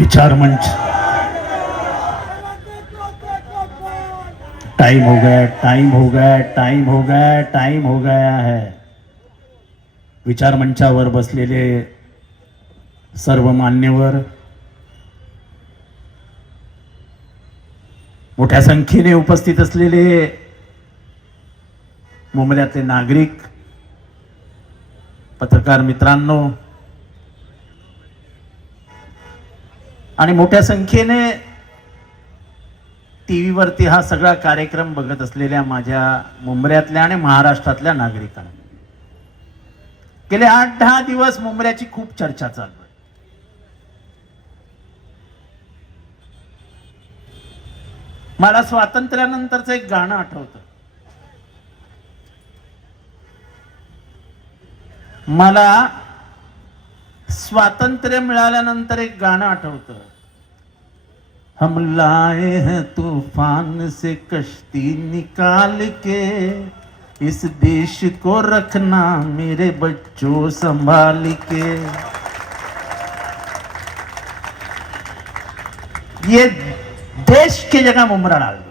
विचार मंच। टाइम हो गया, टाइम हो गया, टाइम हो गया, टाइम हो गया है। विचार मंचावर बसलेले सर्व मान्यवर, मोठ्या संख्येने उपस्थित असलेले मुंबईतले नागरिक, पत्रकार मित्रांनो आणि मोठ्या संख्येने टीव्ही वरती हा सगळा कार्यक्रम बघत असलेल्या माझ्या मुंबईतल्या आणि महाराष्ट्रातल्या नागरिकांना, गेले 8-10 दिवस मुंबईची खूप चर्चा चालू आहे। मला स्वातंत्र्यानंतरचं एक गाणं आठवतं। मला स्वातंत्र्य मिळाल्यानंतर एक गाणं आठवतं। हम लाए हैं तूफान से कश्ती निकाल के, इस देश को रखना मेरे बच्चों संभाल के। ये देश की जगह मुमरा डाल दो।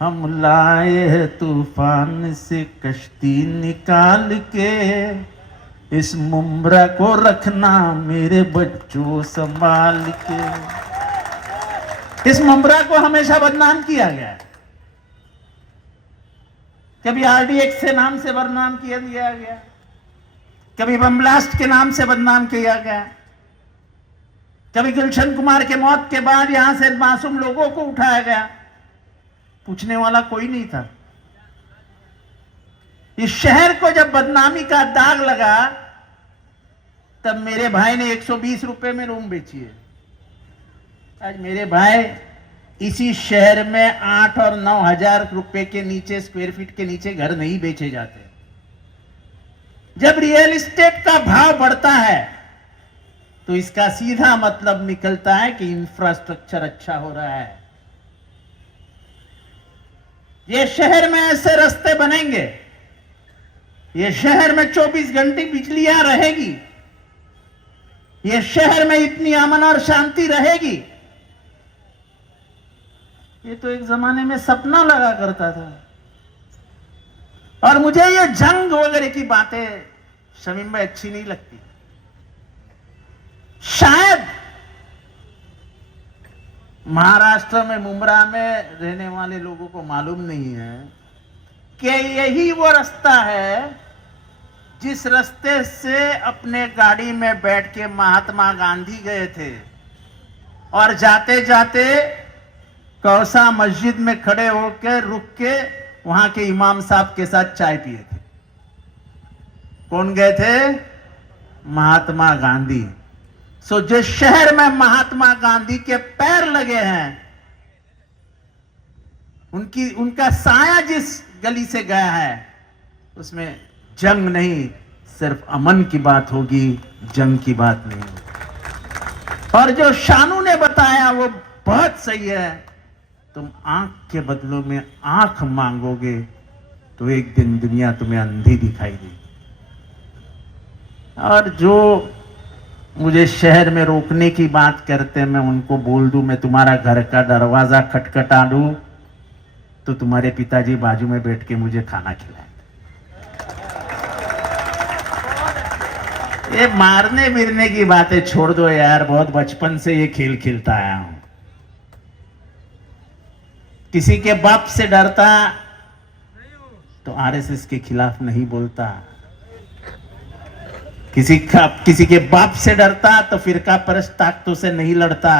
हम लाए हैं तूफान से कश्ती निकाल के, इस मुमरा को रखना मेरे बच्चों संभाल के। इस मुमरा को हमेशा बदनाम किया गया है। कभी आरडीएक्स के नाम से बदनाम किया गया, कभी बम ब्लास्ट के नाम से बदनाम किया गया, कभी गुलशन कुमार के मौत के बाद यहां से मासूम लोगों को उठाया गया, पूछने वाला कोई नहीं था। इस शहर को जब बदनामी का दाग लगा, तब मेरे भाई ने 120 रुपए में रूम बेची है। आज मेरे भाई इसी शहर में 8 और 9 हजार रुपए के नीचे, स्क्वायर फीट के नीचे घर नहीं बेचे जाते। जब रियल एस्टेट का भाव बढ़ता है तो इसका सीधा मतलब निकलता है कि इंफ्रास्ट्रक्चर अच्छा हो रहा है। ये शहर में ऐसे रास्ते बनेंगे, ये शहर में 24 घंटे बिजलियां रहेगी, ये शहर में इतनी अमन और शांति रहेगी। ये तो एक जमाने में सपना लगा करता था। और मुझे ये जंग वगैरह की बातें शमीम भाई अच्छी नहीं लगती। शायद महाराष्ट्र में मुंब्रा में रहने वाले लोगों को मालूम नहीं है कि यही वो रास्ता है जिस रास्ते से अपने गाड़ी में बैठ के महात्मा गांधी गए थे और जाते जाते कौसा मस्जिद में खड़े होकर रुक के वहां के इमाम साहब के साथ चाय पिए थे। कौन गए थे? महात्मा गांधी। सो जिस शहर में महात्मा गांधी के पैर लगे हैं, उनका साया जिस गली से गया है, उसमें जंग नहीं, सिर्फ अमन की बात होगी, जंग की बात नहीं होगी। और जो शानू ने बताया वो बहुत सही है। तुम आंख के बदलों में आंख मांगोगे तो एक दिन दुनिया तुम्हें अंधी दिखाई देगी। और जो मुझे शहर में रोकने की बात करते हैं, मैं उनको बोल दूं मैं तुम्हारा घर का दरवाजा खटखटा दूं तो तुम्हारे पिताजी बाजू में बैठ के मुझे खाना खिलाए। ये मारने बिरने की बातें छोड़ दो यार, बहुत बचपन से ये खेल खेलता आया हूं। किसी के बाप से डरता तो आरएसएस के खिलाफ नहीं बोलता, किसी के बाप से डरता तो फिरका परस्त ताकतों से नहीं लड़ता।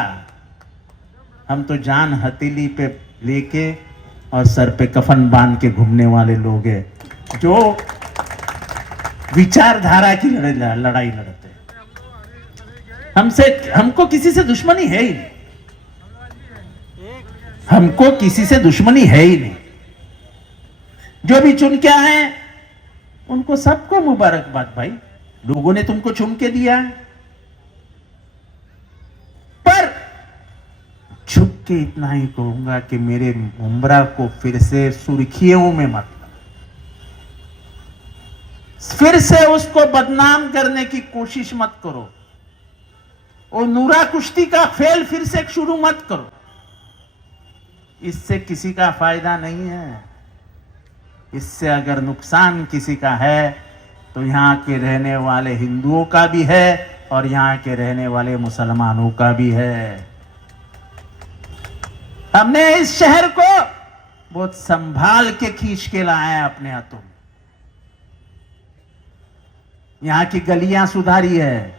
हम तो जान हथेली पे लेके और सर पे कफन बांध के घूमने वाले लोग हैं जो विचारधारा की लड़ाई लड़ते। हमको किसी से दुश्मनी है ही नहीं, हमको किसी से दुश्मनी है ही नहीं। जो भी चुन के आए उनको सबको मुबारकबाद भाई, लोगों ने तुमको चुन के दिया है। पर छुप के इतना ही कहूंगा कि मेरे मुंब्रा को फिर से सुर्खियों में मत, फिर से उसको बदनाम करने की कोशिश मत करो। वो नूरा कुश्ती का खेल फिर से शुरू मत करो, इससे किसी का फायदा नहीं है। इससे अगर नुकसान किसी का है तो यहाँ के रहने वाले हिंदुओं का भी है और यहाँ के रहने वाले मुसलमानों का भी है। हमने इस शहर को बहुत संभाल के खींच के लाया है अपने हाथों में। यहाँ की गलियां सुधारी है,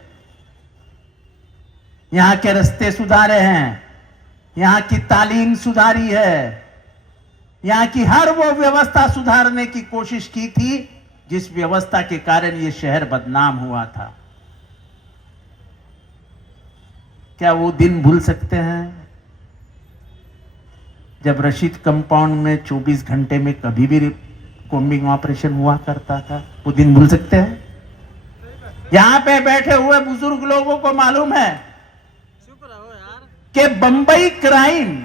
यहाँ के रास्ते सुधारे हैं, यहाँ की तालीम सुधारी है, यहाँ की हर वो व्यवस्था सुधारने की कोशिश की थी जिस व्यवस्था के कारण ये शहर बदनाम हुआ था। क्या वो दिन भूल सकते हैं जब रशीद कंपाउंड में 24 घंटे में कभी भी कॉम्बिंग ऑपरेशन हुआ करता था? वो दिन भूल सकते हैं? यहां पे बैठे हुए बुजुर्ग लोगों को मालूम है कि बंबई क्राइम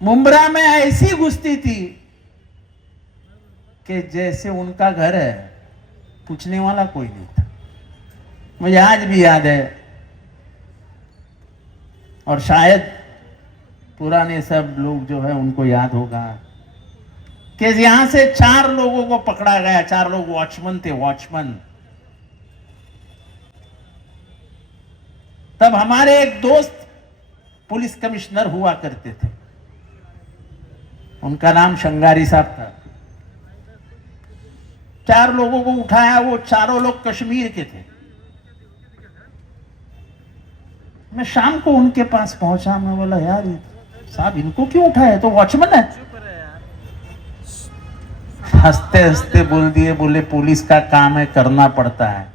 मुंब्रा में ऐसी घुसती थी कि जैसे उनका घर है, पूछने वाला कोई नहीं था। मुझे आज भी याद है, और शायद पुराने सब लोग जो है उनको याद होगा कि यहां से 4 लोगों को पकड़ा गया। 4 लोग वॉचमैन थे, वॉचमैन। तब हमारे एक दोस्त पुलिस कमिश्नर हुआ करते थे, उनका नाम शंगारी साहब था। 4 लोगों को उठाया, वो चारों लोग कश्मीर के थे। मैं शाम को उनके पास पहुंचा, मैं बोला यार साहब इनको क्यों उठाया, तो वॉचमैन है। हंसते हंसते बोल दिए, बोले पुलिस का काम है, करना पड़ता है।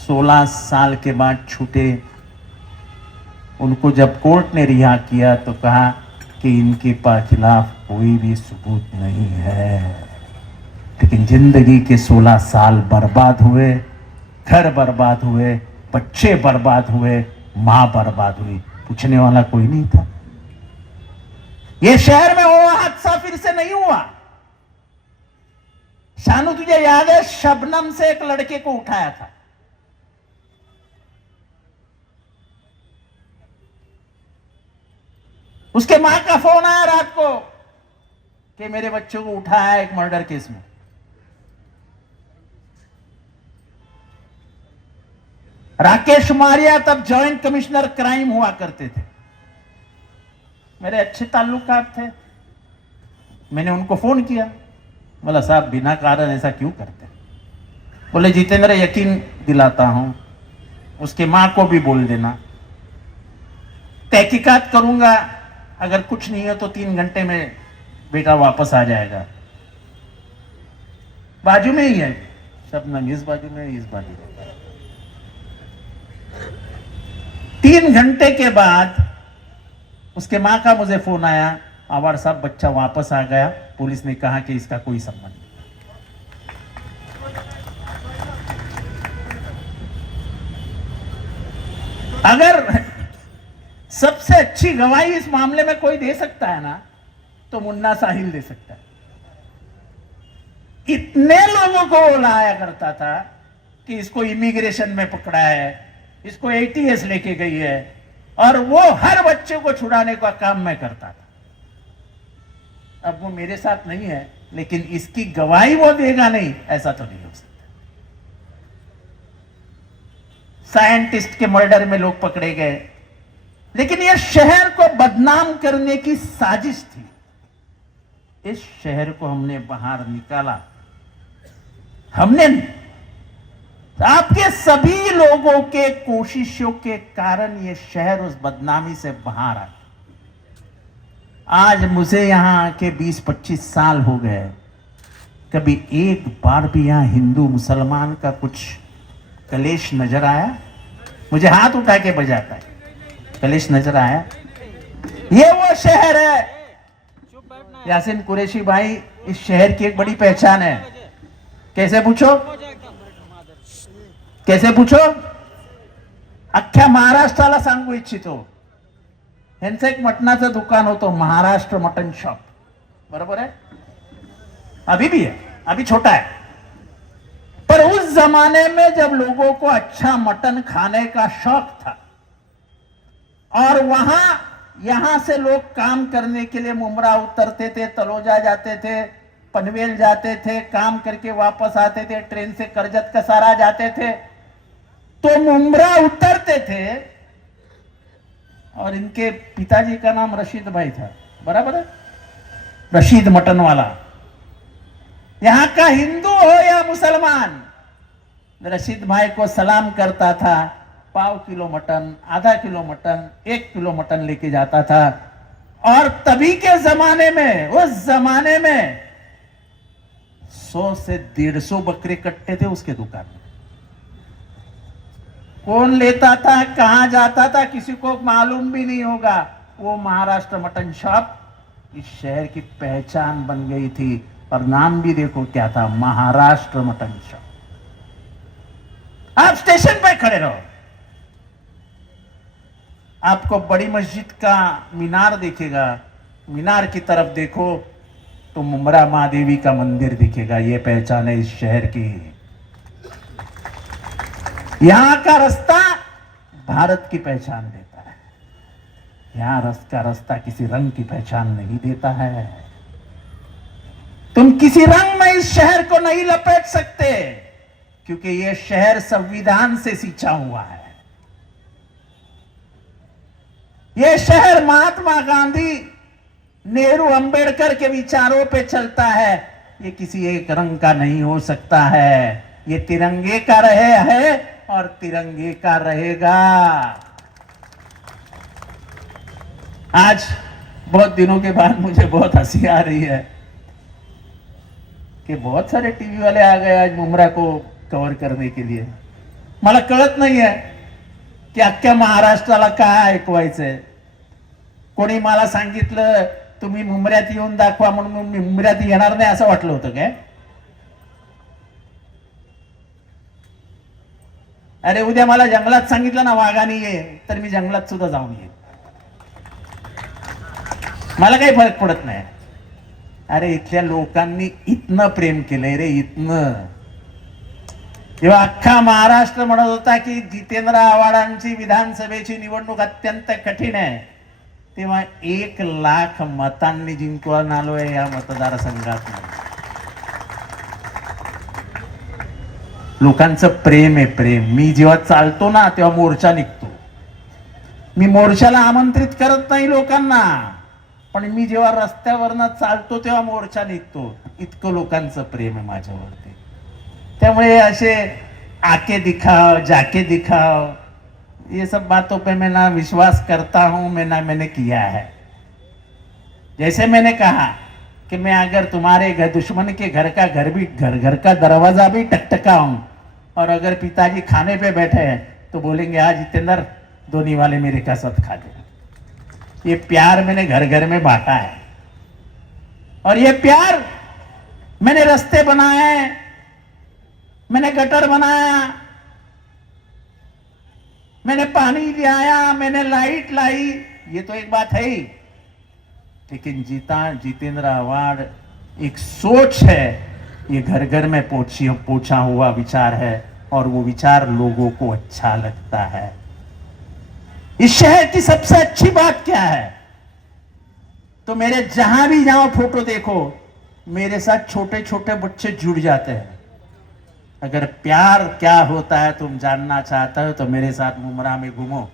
16 साल के बाद छूटे। उनको जब कोर्ट ने रिहा किया तो कहा कि इनके खिलाफ कोई भी सबूत नहीं है। लेकिन जिंदगी के 16 साल बर्बाद हुए, घर बर्बाद हुए, बच्चे बर्बाद हुए, मां बर्बाद हुई, पूछने वाला कोई नहीं था। ये शहर में वो हादसा फिर से नहीं हुआ। शानू तुझे याद है, शबनम से एक लड़के को उठाया था। उसके मां का फोन आया रात को कि मेरे बच्चों को उठाया एक मर्डर केस में। राकेश मारिया तब जॉइंट कमिश्नर क्राइम हुआ करते थे, मेरे अच्छे ताल्लुकात थे। मैंने उनको फोन किया, बोला साहब बिना कारण ऐसा क्यों करते? बोले जितेंद्र यकीन दिलाता हूं, उसके मां को भी बोल देना, तहकीकात करूंगा, अगर कुछ नहीं है तो 3 घंटे में बेटा वापस आ जाएगा। बाजू में ही है शबनम, इस बाजू में, इस बाजू में। 3 घंटे के बाद उसके मां का मुझे फोन आया, आवार साहब बच्चा वापस आ गया, पुलिस ने कहा कि इसका कोई संबंध नहीं। अगर सबसे अच्छी गवाही इस मामले में कोई दे सकता है ना, तो मुन्ना साहिल दे सकता है। इतने लोगों को वो लाया करता था कि इसको इमिग्रेशन में पकड़ा है, इसको एटीएस लेके गई है, और वो हर बच्चे को छुड़ाने का काम मैं करता था। अब वो मेरे साथ नहीं है, लेकिन इसकी गवाही वो देगा नहीं, ऐसा तो नहीं हो सकता। साइंटिस्ट के मर्डर में लोग पकड़े गए, लेकिन यह शहर को बदनाम करने की साजिश थी। इस शहर को हमने बाहर निकाला, हमने आपके सभी लोगों के कोशिशों के कारण यह शहर उस बदनामी से बाहर आया। आज मुझे यहां आके 20-25 साल हो गए, कभी एक बार भी यहां हिंदू मुसलमान का कुछ कलेश नजर आया? मुझे हाथ उठा के बजाता है, कलेश नजर आया? ये वो शहर है यासीन कुरैशी भाई, इस शहर की एक बड़ी पहचान है। कैसे पूछो, कैसे पूछो? अख्ख्या महाराष्ट्राला सांगू इच्छितो, यांचं एक मटणाचं दुकान होतं, महाराष्ट्र मटन शॉप, बरोबर है? अभी भी है, अभी छोटा है, पर उस उस जमाने में जब लोगों को अच्छा मटन खाने का शौक था और यहां से लोग काम करने के लिए मुमरा उतरते थे, तलोजा जाते थे, पनवेल जाते थे, काम करके वापस आते थे, ट्रेन से करजत कसारा जाते थे, तो मुमरा उतरते थे। और इनके पिताजी का नाम रशीद भाई था, बराबर है, रशीद मटन वाला। यहां का हिंदू हो या मुसलमान, रशीद भाई को सलाम करता था, पाव किलो मटन, आधा किलो मटन, 1 किलो मटन लेके जाता था। और तभी के जमाने में, उस जमाने में 100 से 150 बकरे कट्टे थे उसके दुकान में। कौन लेता था, कहां जाता था, किसी को मालूम भी नहीं होगा। वो महाराष्ट्र मटन शॉप इस शहर की पहचान बन गई थी। और नाम भी देखो क्या था, महाराष्ट्र मटन शॉप। आप स्टेशन पे खड़े रहो, आपको बड़ी मस्जिद का मीनार दिखेगा, मीनार की तरफ देखो तो मुमरा महादेवी का मंदिर दिखेगा। ये पहचान है इस शहर की। यहां का रास्ता भारत की पहचान देता है। यहां का रास्ता किसी रंग की पहचान नहीं देता है। तुम किसी रंग में इस शहर को नहीं लपेट सकते, क्योंकि यह शहर संविधान से सींचा हुआ है। यह शहर महात्मा गांधी, नेहरू, अंबेडकर के विचारों पे चलता है। ये किसी एक रंग का नहीं हो सकता है। ये तिरंगे का रहे है और तिरंगे का रहेगा। आज बहुत दिनों के बाद मुझे बहुत हंसी आ रही है कि बहुत सारे टीवी वाले आ गए आज मुमरा को कव्हर करने के लिए. मला कळत नाहीये की अख्ख्या महाराष्ट्राला काय ऐकवायचंय. कोणी मला सांगितलं तुम्ही मुंबऱ्यात येऊन दाखवा म्हणून मी मुंबऱ्यात येणार नाही असं वाटलं होतं काय. अरे उद्या मला जंगलात सांगितलं ना वाघाने ये तर मी जंगलात सुद्धा जाऊन येईन. मला काही फरक पडत नाही. अरे इथल्या लोकांनी इतनं प्रेम केलंय रे इतनं. जेव्हा अख्खा महाराष्ट्र म्हणत होता की जितेंद्र आव्हाडांची विधानसभेची निवडणूक अत्यंत कठीण आहे तेव्हा 1 लाख मतांनी जिंकून आलोय या मतदारसंघात. लोकांचं प्रेम आहे प्रेम. मी जेव्हा चालतो ना तेव्हा मोर्चा निघतो. मी मोर्चाला आमंत्रित करत नाही लोकांना पण मी जेव्हा रस्त्यावरनं चालतो तेव्हा मोर्चा निघतो. इतकं लोकांचं प्रेम आहे माझ्यावरती. त्यामुळे ऐसे आके दिखाओ जाके दिखाओ ये सब बातों पे मैं ना विश्वास करता हूं मैंने किया है. जैसे मैंने कहा कि मैं अगर तुम्हारे घर दुश्मन के घर का दरवाजा भी टकटकाऊं और अगर पिताजी खाने पे बैठे हैं तो बोलेंगे आज जितेंद्र धोनी वाले मेरे का साथ खा दे. ये प्यार मैंने घर घर में बांटा है और ये प्यार मैंने रास्ते बनाए मैंने गटर बनाया मैंने पानी लाया मैंने लाइट लाई. ये तो एक बात है ही लेकिन जितेंद्र आव्हाड एक सोच है. ये घर घर में पोछा हुआ विचार है और वो विचार लोगों को अच्छा लगता है. इस शहर की सबसे अच्छी बात क्या है तो मेरे जहां भी जाओ फोटो देखो मेरे साथ छोटे छोटे बच्चे जुड़ जाते हैं. अगर प्यार क्या होता है तुम जानना चाहते हो तो मेरे साथ मुमरा में घूमो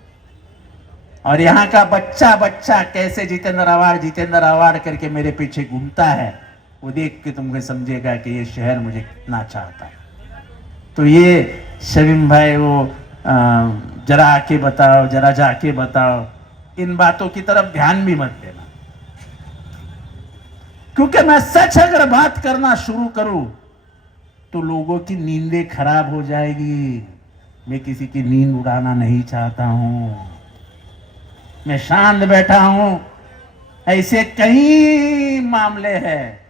और यहाँ का बच्चा बच्चा कैसे जितेंद्र आव्हाड करके मेरे पीछे घूमता है वो देख के तुमको समझेगा कि ये शहर मुझे कितना चाहता है. तो ये शमीम भाई वो जरा आके बताओ जरा जाके बताओ इन बातों की तरफ ध्यान भी मत देना क्योंकि मैं सच अगर बात करना शुरू करूं तो लोगों की नींदें खराब हो जाएगी. मैं किसी की नींद उड़ाना नहीं चाहता हूं. मैं शांत बैठा हूं. ऐसे कई मामले हैं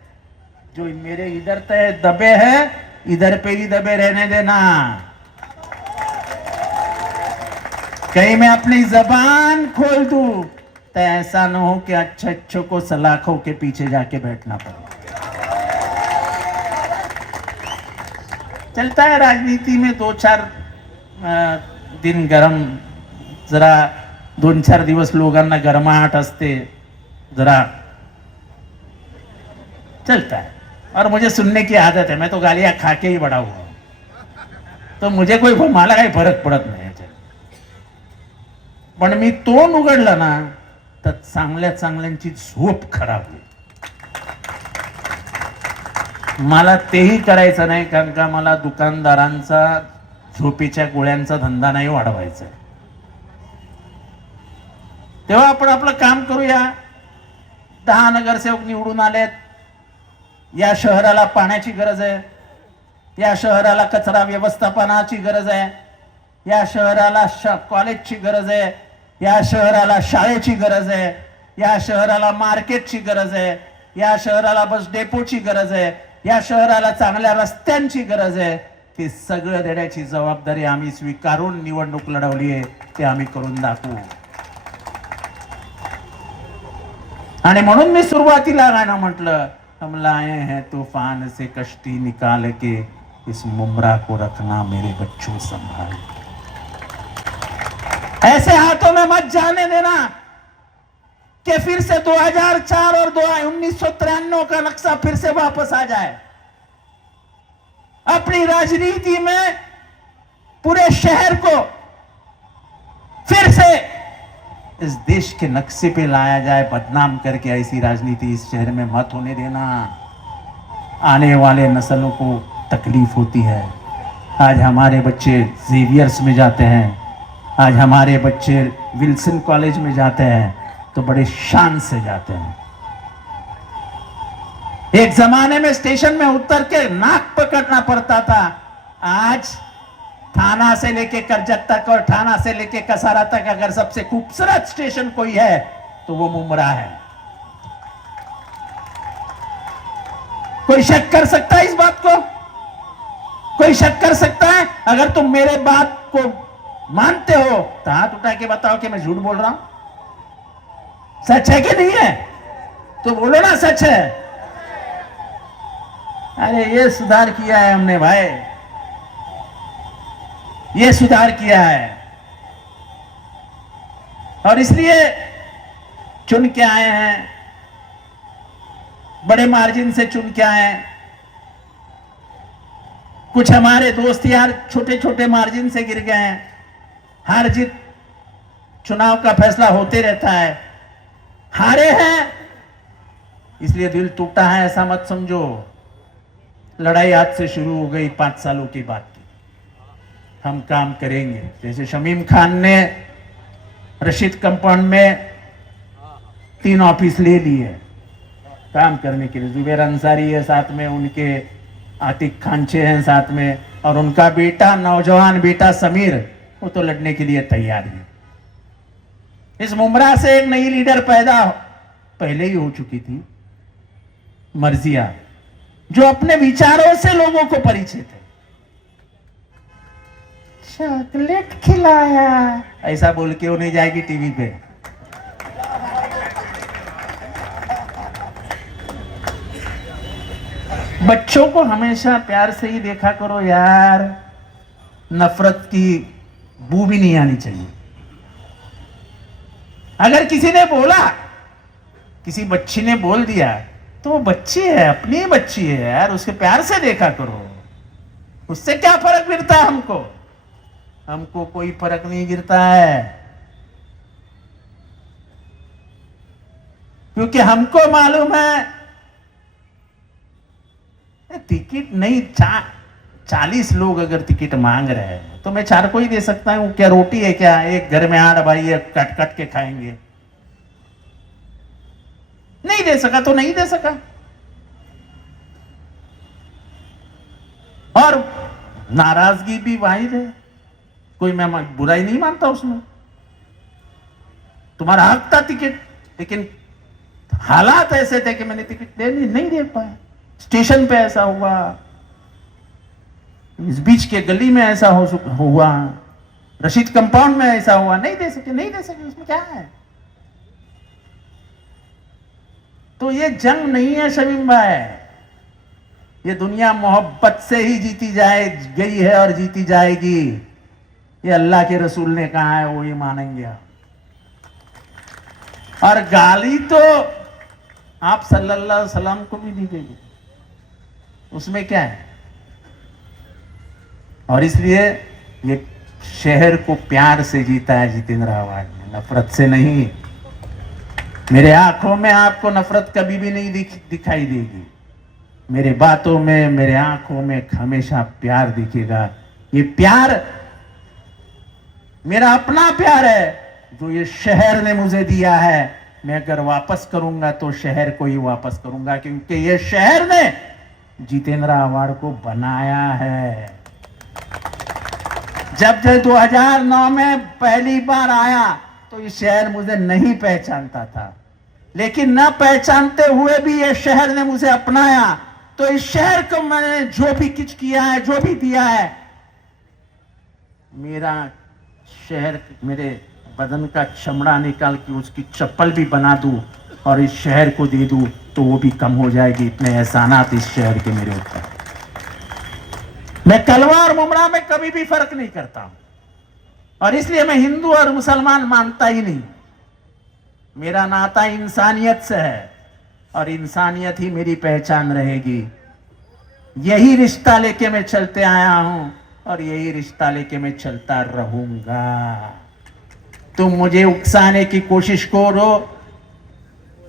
जो मेरे इधर तय दबे हैं इधर पे भी दबे रहने देना. कहीं मैं अपनी जबान खोल दूं तो ऐसा न हो कि अच्छे को सलाखों के पीछे जाके बैठना पड़े. चलता है राजनीति में 2-4 दिन गरम, जरा 2-4 दिवस लोकांना गरमाहट असते, जरा चलता है। और मुझे सुनने की आदत है, मैं तो गालियां खा के ही बड़ा हुआ, तो मुझे कोई मला काही फरक पडत नाही याच्यात। पण मी तोंड उघडलं ना तर चांगल्या चांगल्यांची झोप खराब होईल। मला तेही करायचं नाही, कारण का मला दुकानदारांचा झोपेच्या गोळ्यांचा धंदा नाही वाढवायचा। तेव्हा आपण आपलं काम करूया। 10 नगरसेवक निवडून आलेत, या शहराला पाण्याची गरज आहे, या शहराला कचरा व्यवस्थापनाची गरज आहे, या शहराला कॉलेजची गरज आहे, या शहराला शाळेची गरज आहे, या शहराला मार्केटची गरज आहे, या शहराला बस डेपोची गरज आहे, या शहराला चांगल्या रस्त्यांची गरज आहे। ते सगळं देण्याची जबाबदारी आम्ही स्वीकारून निवडणूक लढवली आहे, ते आम्ही करून दाखवू। आणि म्हणून मी सुरुवातीला गाणं म्हटलं, हम लाए हैं तूफान से कश्ती निकाल के, इस मुमरा को रखना मेरे बच्चों संभाल। ऐसे हाथों में मत जाने देना कि फिर से 2004 और 1993 का नक्शा फिर से वापस आ जाए। अपनी राजनीति में पूरे शहर को फिर से इस देश के नक्शे पे लाया जाए, बदनाम करके ऐसी राजनीति इस शहर में मत होने देना। आने वाले नस्लों को तकलीफ होती है। आज हमारे बच्चे जेवियर्स में जाते हैं, आज हमारे बच्चे विल्सन कॉलेज में जाते हैं तो बड़े शान से जाते हैं। एक जमाने में स्टेशन में उतर के नाक पकड़ना पड़ता था, आज थाना से लेके करजत तक और थाना से लेके कसारा तक अगर सबसे खूबसूरत स्टेशन कोई है तो वो मुमरा है। कोई शक कर सकता है इस बात को? कोई शक कर सकता है? अगर तुम मेरे बात को मानते हो तो हाथ उठा के बताओ कि मैं झूठ बोल रहा हूं। सच है कि नहीं है? तो बोलो ना सच है। अरे ये सुधार किया है हमने भाई, ये सुधार किया है, और इसलिए चुन के आए हैं, बड़े मार्जिन से चुन के आए हैं। कुछ हमारे दोस्त यार छोटे छोटे मार्जिन से गिर गए हैं। हार जीत चुनाव का फैसला होते रहता है। हारे हैं इसलिए दिल टूटा है ऐसा मत समझो। लड़ाई आज से शुरू हो गई, 5 सालों की बात की। हम काम करेंगे। जैसे शमीम खान ने रशीद कंपाउंड में 3 ऑफिस ले लिए काम करने के लिए। जुबैर अंसारी है साथ में, उनके आतिक खानचे हैं साथ में, और उनका बेटा, नौजवान बेटा समीर, वो तो लड़ने के लिए तैयार है। इस मुमरा से एक नई लीडर पैदा पहले ही हो चुकी थी, मर्जिया, जो अपने विचारों से लोगों को परिचित है। चॉकलेट खिलाया ऐसा बोल के वो नहीं जाएगी टीवी पे। बच्चों को हमेशा प्यार से ही देखा करो यार, नफरत की बू भी नहीं आनी चाहिए। अगर किसी ने बोला, किसी बच्ची ने बोल दिया तो वो बच्ची है, अपनी बच्ची है यार, उसके प्यार से देखा करो। उससे क्या फर्क गिरता है हमको? हमको कोई फर्क नहीं गिरता है, क्योंकि हमको मालूम है टिकट नहीं, 40 लोग अगर टिकट मांग रहे हैं तो मैं 4 को ही दे सकता हूं। क्या रोटी है क्या? एक घर में 8 भाई है, कट कट के खाएंगे। नहीं दे सका तो नहीं दे सका। और नाराजगी भी वाहिद है, कोई मैं बुराई नहीं मानता उसमें। तुम्हारा हक था टिकट, लेकिन हालात ऐसे थे कि मैंने टिकट नहीं दे पाया। स्टेशन पे ऐसा हुआ, इस बीच के गली में ऐसा हुआ, रशीद कंपाउंड में ऐसा हुआ, नहीं दे सके, उसमें क्या है? तो ये जंग नहीं है शमीम भाई, ये दुनिया मोहब्बत से ही जीती जाए गई है और जीती जाएगी, ये अल्लाह के रसूल ने कहा है, वो ही मानेंगे आप। और गाली तो आप सल्लल्लाहु अलैहि वसल्लम को भी दी गई, उसमें क्या है। और इसलिए ये शहर को प्यार से जीता है जितेंद्र आव्हाड ने, नफरत से नहीं। मेरे आंखों में आपको नफरत कभी भी नहीं दिखाई देगी, मेरे बातों में, मेरे आंखों में हमेशा प्यार दिखेगा। ये प्यार मेरा अपना प्यार है जो ये शहर ने मुझे दिया है। मैं अगर वापस करूंगा तो शहर को ही वापस करूंगा, क्योंकि ये शहर ने जितेंद्र आव्हाड को बनाया है। जब 2009 में पहली बार आया तो ये शहर मुझे नहीं पहचानता था, लेकिन न पहचानते हुए भी ये शहर ने मुझे अपनाया। तो इस शहर को मैंने जो भी कुछ किया है, जो भी दिया है, मेरा शहर मेरे बदन का चमड़ा निकाल के उसकी चप्पल भी बना दूं और इस शहर को दे दूं तो वो भी कम हो जाएगी। इतने एहसानात इस शहर के मेरे ऊपर। मैं कलवा और मुमरा में कभी भी फर्क नहीं करता हूं, और इसलिए मैं हिंदू और मुसलमान मानता ही नहीं। मेरा नाता इंसानियत से है और इंसानियत ही मेरी पहचान रहेगी। यही रिश्ता लेके मैं चलते आया हूं और यही रिश्ता लेके मैं चलता रहूंगा। तुम मुझे उकसाने की कोशिश करो,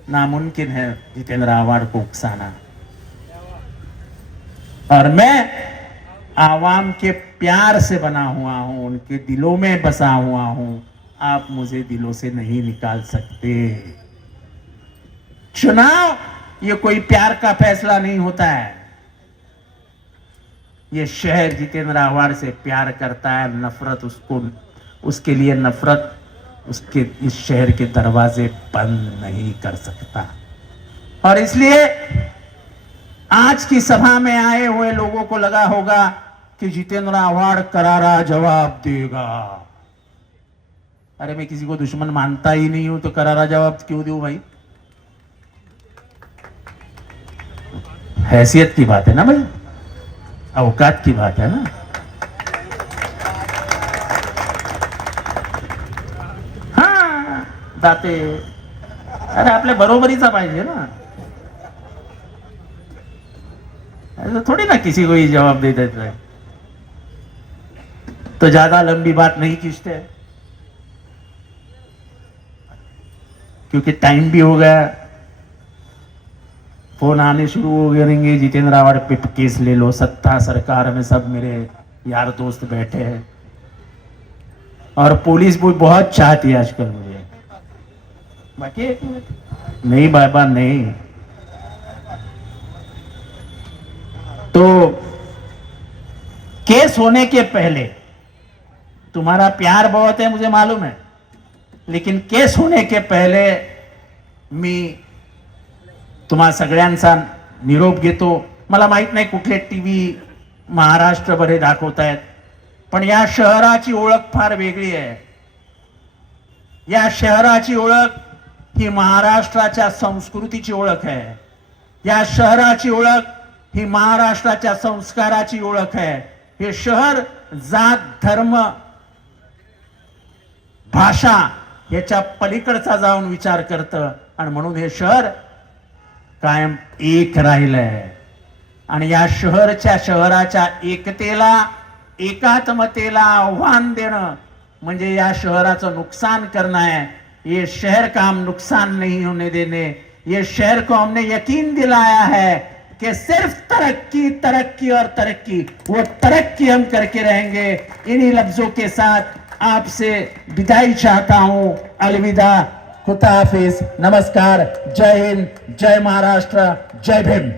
नामुमकिन है जितेंद्र आव्हाड को उकसाना। और मैं आवाम के प्यार से बना हुआ हूं, उनके दिलों में बसा हुआ हूं। आप मुझे दिलों से नहीं निकाल सकते। चुनाव ये कोई प्यार का फैसला नहीं होता है। ये शहर जितेंद्र आव्हाड से प्यार करता है, नफरत उसको, उसके लिए नफरत उसके इस शहर के दरवाजे बंद नहीं कर सकता। और इसलिए आज की सभा में आए हुए लोगों को लगा होगा कि जितेंद्र आव्हाड करारा जवाब देगा। अरे मैं किसी को दुश्मन मानता ही नहीं हूं तो करारा जवाब क्यों दूं भाई? हैसियत की बात है ना भाई, औकात की बात है ना। हाँ दाते, अरे आपल्या बरोबरीचा पाहिजे ना, ऐसा थोड़ी ना किसी को ही जवाब दे देता है। तो ज्यादा लंबी बात नहीं खींचते, क्योंकि टाइम भी हो गया, फोन आने शुरू हो गए। जितेंद्र आव्हाड पे केस ले लो, सत्ता सरकार में सब मेरे यार दोस्त बैठे हैं और पुलिस भी बहुत चाहती है आजकल मुझे। बाकी एक मिनट नहीं बाबा नहीं, तो केस होने के पहले तुम्हारा प्यार बहुत है मुझे मालूम है, लेकिन केस होने के पहले मी तुम्हा सगळ्यांचा निरोप घेतो। मला माहित नाही कुठले टीव्ही महाराष्ट्रभर हे दाखवतायत, पण या शहराची ओळख फार वेगळी आहे। या शहराची ओळख ही महाराष्ट्राच्या संस्कृतीची ओळख आहे। या शहराची ओळख ही महाराष्ट्राच्या संस्काराची ओळख आहे। हे शहर जात धर्म भाषा याच्या पलीकडचा जाऊन विचार करतं, आणि म्हणून हे शहर कायम एक राहिलंय। आणि या शहराच्या एकतेला, एकात्मतेला आव्हान देणं म्हणजे या शहराचं नुकसान करणं है। ये शहर का हम नुकसान नहीं होने देने। ये शहर को हमने यकीन दिलाया है कि सिर्फ तरक्की तरक्की और तरक्की, वो तरक्की हम करके रहेंगे। इन्हीं लफ्जों के साथ आपसे विदाई चाहता हूं। अलविदा, खुदा हाफिज, नमस्कार, जय हिंद, जय महाराष्ट्र, जय भीम।